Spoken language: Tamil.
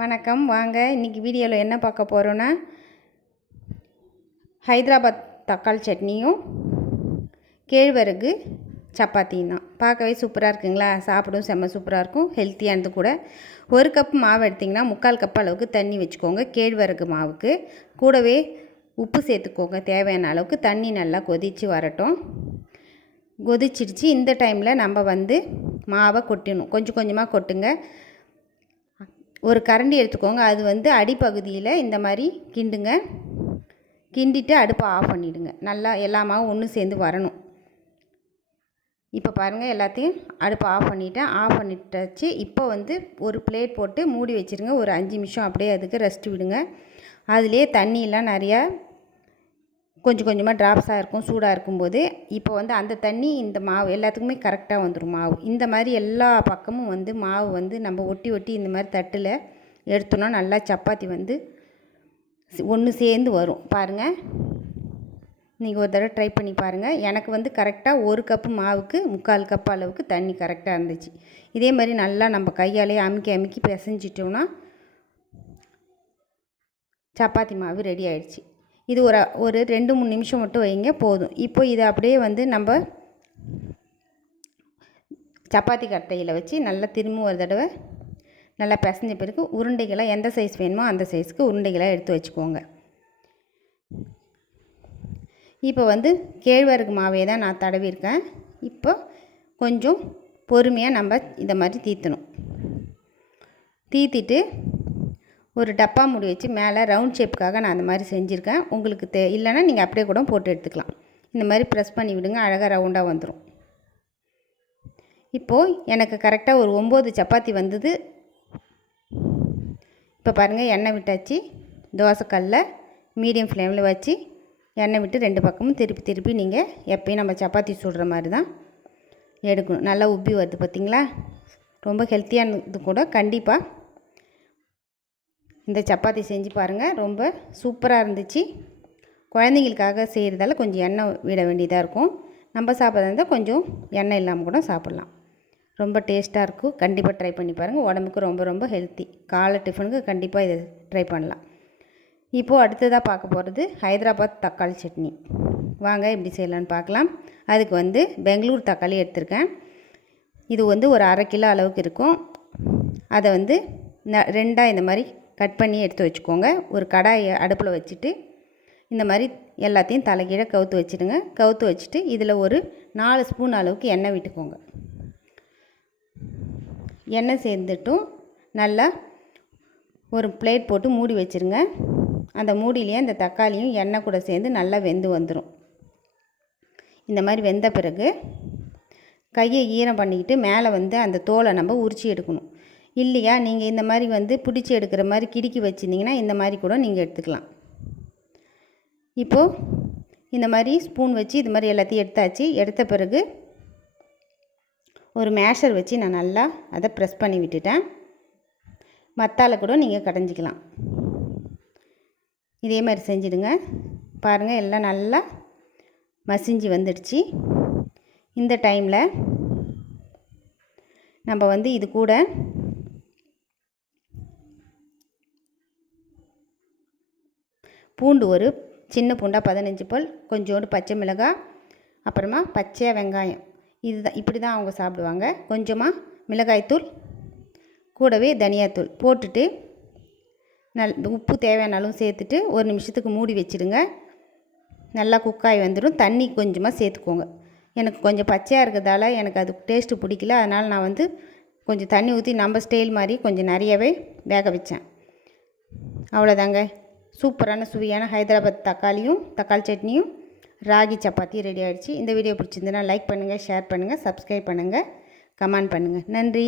வணக்கம். வாங்க இன்றைக்கி வீடியோவில் என்ன பார்க்க போகிறோன்னா, ஹைதராபாத் தக்காளி சட்னியும் கேழ்வரகு சப்பாத்தியும் தான். பார்க்கவே சூப்பராக இருக்குங்களா? சாப்பிடும் செம்ம சூப்பராக இருக்கும், ஹெல்த்தியானது கூட. ஒரு கப் மாவு எடுத்திங்கன்னா 3/4 கப் அளவுக்கு தண்ணி வச்சுக்கோங்க. கேழ்வரகு மாவுக்கு கூடவே உப்பு சேர்த்துக்கோங்க. தேவையான அளவுக்கு தண்ணி நல்லா கொதித்து வரட்டும். கொதிச்சிடுச்சு. இந்த டைமில் நம்ம மாவை கொட்டணும். கொஞ்சம் கொஞ்சமாக கொட்டுங்க. ஒரு கரண்டி எடுத்துக்கோங்க. அது அடிப்பகுதியில் இந்த மாதிரி கிண்டுங்க. கிண்டிட்டு அடுப்பை ஆஃப் பண்ணிவிடுங்க. நல்லா எல்லா மாவும் ஒன்று சேர்ந்து வரணும். இப்போ பாருங்கள், எல்லாத்தையும் அடுப்பை ஆஃப் பண்ணிவிட்டேன். ஆஃப் பண்ணிட்டாச்சு. இப்போ ஒரு பிளேட் போட்டு மூடி வச்சுருங்க. ஒரு 5 நிமிஷம் அப்படியே அதுக்கு ரெஸ்ட் விடுங்க. அதிலே தண்ணியெலாம் நிறையா கொஞ்சம் கொஞ்சமாக ட்ராப்ஸாக இருக்கும் சூடாக இருக்கும்போது. இப்போ அந்த தண்ணி இந்த மாவு எல்லாத்துக்குமே கரெக்டாக வந்துடும். மாவு இந்த மாதிரி எல்லா பக்கமும் மாவு நம்ம ஒட்டி ஒட்டி இந்த மாதிரி தட்டில் எடுத்தோன்னா நல்லா சப்பாத்தி ஒன்று சேர்ந்து வரும். பாருங்கள், நீங்கள் ஒரு தடவை ட்ரை பண்ணி பாருங்கள். எனக்கு கரெக்டாக 1 கப்பு மாவுக்கு 3/4 கப் அளவுக்கு தண்ணி கரெக்டாக இருந்துச்சு. இதே மாதிரி நல்லா நம்ம கையாலே அமுக்கி அமுக்கி பிசைஞ்சிட்டோம்னா சப்பாத்தி மாவு ரெடி ஆயிடுச்சு. இது ஒரு 2-3 நிமிஷம் மட்டும் வைங்க, போதும். இப்போ இதை அப்படியே நம்ம சப்பாத்தி கட்டையில் வச்சு நல்லா திரும்ப ஒரு தடவை நல்லா பிசைஞ்ச பிறகு உருண்டைகளாக எந்த சைஸ் வேணுமோ அந்த சைஸ்க்கு உருண்டைகளாக எடுத்து வச்சுக்கோங்க. இப்போ கேழ்வரகு மாவே தான் நான் தடவிருக்கேன். இப்போ கொஞ்சம் பொறுமையாக நம்ம இந்த மாதிரி தீர்த்தணும். தீர்த்திட்டு ஒரு டப்பா மூடி வச்சு மேலே ரவுண்ட் ஷேப்புக்காக நான் அந்த மாதிரி செஞ்சுருக்கேன். உங்களுக்கு இல்லைன்னா நீங்கள் அப்படியே கூட போட்டு எடுத்துக்கலாம். இந்த மாதிரி ப்ரெஸ் பண்ணி விடுங்க, அழகாக ரவுண்டாக வந்துடும். இப்போது எனக்கு கரெக்டாக ஒரு 9 சப்பாத்தி வந்தது. இப்போ பாருங்கள், எண்ணெய் விட்டாச்சு. தோசைக்கல்ல மீடியம் ஃப்ளேமில் வச்சு எண்ணெய் விட்டு 2 பக்கமும் திருப்பி திருப்பி நீங்கள் எப்பயும் நம்ம சப்பாத்தி சுடுற மாதிரி தான் எடுக்கணும். நல்லா உப்பி வருது பார்த்திங்களா? ரொம்ப ஹெல்த்தியானது கூட. கண்டிப்பாக இந்த சப்பாத்தி செஞ்சு பாருங்கள். ரொம்ப சூப்பராக இருந்துச்சு. குழந்தைங்களுக்காக செய்கிறதால கொஞ்சம் எண்ணெய் விட வேண்டியதாக இருக்கும். நம்ம சாப்பிட்றதா இருந்தால் கொஞ்சம் எண்ணெய் இல்லாமல் கூட சாப்பிட்லாம். ரொம்ப டேஸ்ட்டாக இருக்கும். கண்டிப்பாக ட்ரை பண்ணி பாருங்கள். உடம்புக்கு ரொம்ப ரொம்ப ஹெல்த்தி. காலை டிஃபனுக்கு கண்டிப்பாக இதை ட்ரை பண்ணலாம். இப்போது அடுத்ததாக பார்க்க போகிறது ஹைதராபாத் தக்காளி சட்னி. வாங்க எப்படி செய்யலான்னு பார்க்கலாம். அதுக்கு பெங்களூர் தக்காளி எடுத்திருக்கேன். இது ஒரு 1/2 கிலோ அளவுக்கு இருக்கும். அதை 2ஆக இந்த மாதிரி கட் பண்ணி எடுத்து வச்சுக்கோங்க. ஒரு கடாயை அடுப்பில் வச்சுட்டு இந்த மாதிரி எல்லாத்தையும் தலைகீழ கவுத்து வச்சுடுங்க. கவுத்து வச்சுட்டு இதில் ஒரு 4 ஸ்பூன் அளவுக்கு எண்ணெய் விட்டுக்கோங்க. எண்ணெய் சேர்ந்துட்டும் நல்லா ஒரு பிளேட் போட்டு மூடி வச்சுருங்க. அந்த மூடியிலேயே அந்த தக்காளியும் எண்ணெய் கூட சேர்ந்து நல்லா வெந்து வந்துடும். இந்த மாதிரி வெந்த பிறகு கையை ஈரம் பண்ணிக்கிட்டு மேலே அந்த தோலை நம்ம உரித்து எடுக்கணும். இல்லையா நீங்கள் இந்த மாதிரி பிடிச்சி எடுக்கிற மாதிரி கிடுக்கி வச்சுருந்தீங்கன்னா இந்த மாதிரி கூட நீங்கள் எடுத்துக்கலாம். இப்போது இந்த மாதிரி ஸ்பூன் வச்சு இது மாதிரி எல்லாத்தையும் எடுத்தாச்சு. எடுத்த பிறகு ஒரு மேஷர் வச்சு நான் நல்லா அதை ப்ரெஸ் பண்ணி விட்டுட்டேன். மத்தால கூட நீங்கள் கடைஞ்சிக்கலாம். இதே மாதிரி செஞ்சுடுங்க. பாருங்கள், எல்லாம் நல்லா மசிஞ்சு வந்துடுச்சு. இந்த டைமில் நம்ம இது கூட பூண்டு, ஒரு சின்ன பூண்டாக 15 பல், கொஞ்சோண்டு பச்சை மிளகாய், அப்புறமா பச்சை வெங்காயம். இப்படி தான் அவங்க சாப்பிடுவாங்க. கொஞ்சமாக மிளகாய்த்தூள், கூடவே தனியாத்தூள் போட்டுட்டு உப்பு தேவையான அளவு சேர்த்துட்டு 1 நிமிஷத்துக்கு மூடி வச்சுடுங்க. நல்லா குக்காய் வந்துடும். தண்ணி கொஞ்சமாக சேர்த்துக்கோங்க. எனக்கு கொஞ்சம் பச்சையாக இருக்கிறதால எனக்கு அது டேஸ்ட்டு பிடிக்கல. அதனால் நான் கொஞ்சம் தண்ணி ஊற்றி நம்ம ஸ்டைல் மாதிரி கொஞ்சம் நிறையவே வேக வச்சேன். அவ்வளோதாங்க. சூப்பரான சுவையான ஹைதராபாத் தக்காளி சட்னியும் ராகி சப்பாத்தி ரெடி ஆகிடுச்சு. இந்த வீடியோ பிடிச்சிருந்ததுன்னா லைக் பண்ணுங்கள், ஷேர் பண்ணுங்கள், சப்ஸ்கிரைப் பண்ணுங்கள், கமெண்ட் பண்ணுங்கள். நன்றி.